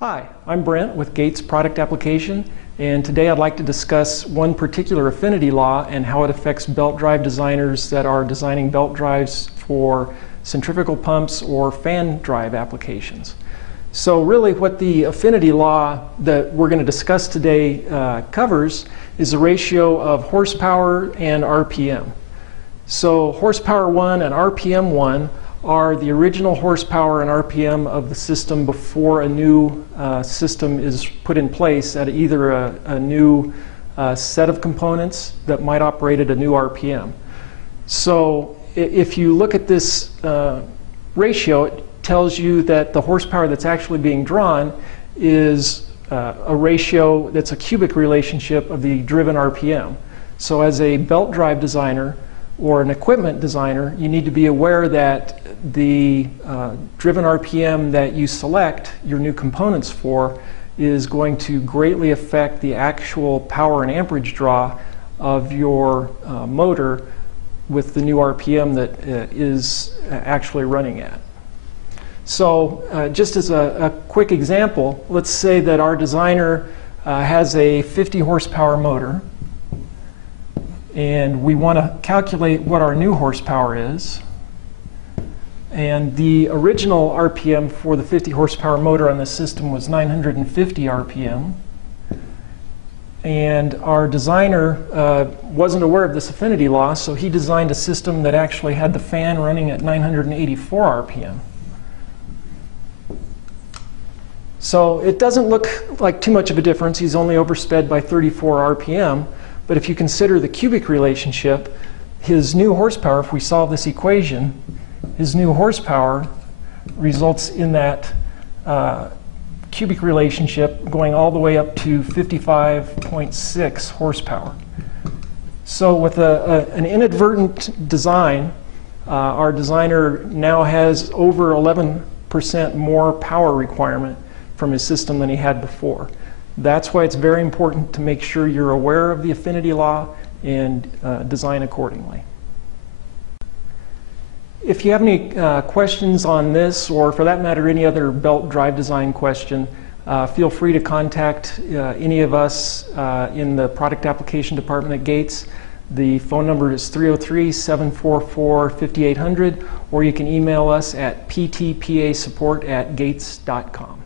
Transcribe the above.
Hi, I'm Brent with Gates Product Application, and today I'd like to discuss one particular affinity law and how it affects belt drive designers that are designing belt drives for centrifugal pumps or fan drive applications. So really what the affinity law that we're going to discuss today covers is the ratio of horsepower and RPM. So horsepower 1 and RPM 1 are the original horsepower and RPM of the system before a new system is put in place at either a new set of components that might operate at a new RPM. So if you look at this ratio, it tells you that the horsepower that's actually being drawn is a ratio that's a cubic relationship of the driven RPM. So as a belt drive designer or an equipment designer, you need to be aware that the driven RPM that you select your new components for is going to greatly affect the actual power and amperage draw of your motor with the new RPM that is actually running at. So just as a quick example, let's say that our designer has a 50 horsepower motor, and we want to calculate what our new horsepower is. And the original RPM for the 50 horsepower motor on this system was 950 RPM. And our designer wasn't aware of this affinity law, so he designed a system that actually had the fan running at 984 RPM. So it doesn't look like too much of a difference. He's only oversped by 34 RPM. But if you consider the cubic relationship, his new horsepower, if we solve this equation, his new horsepower results in that cubic relationship going all the way up to 55.6 horsepower. So with an inadvertent design, our designer now has over 11% more power requirement from his system than he had before. That's why it's very important to make sure you're aware of the affinity law and design accordingly. If you have any questions on this, or for that matter any other belt drive design question, feel free to contact any of us in the product application department at Gates. The phone number is 303-744-5800, or you can email us at ptpasupport@gates.com.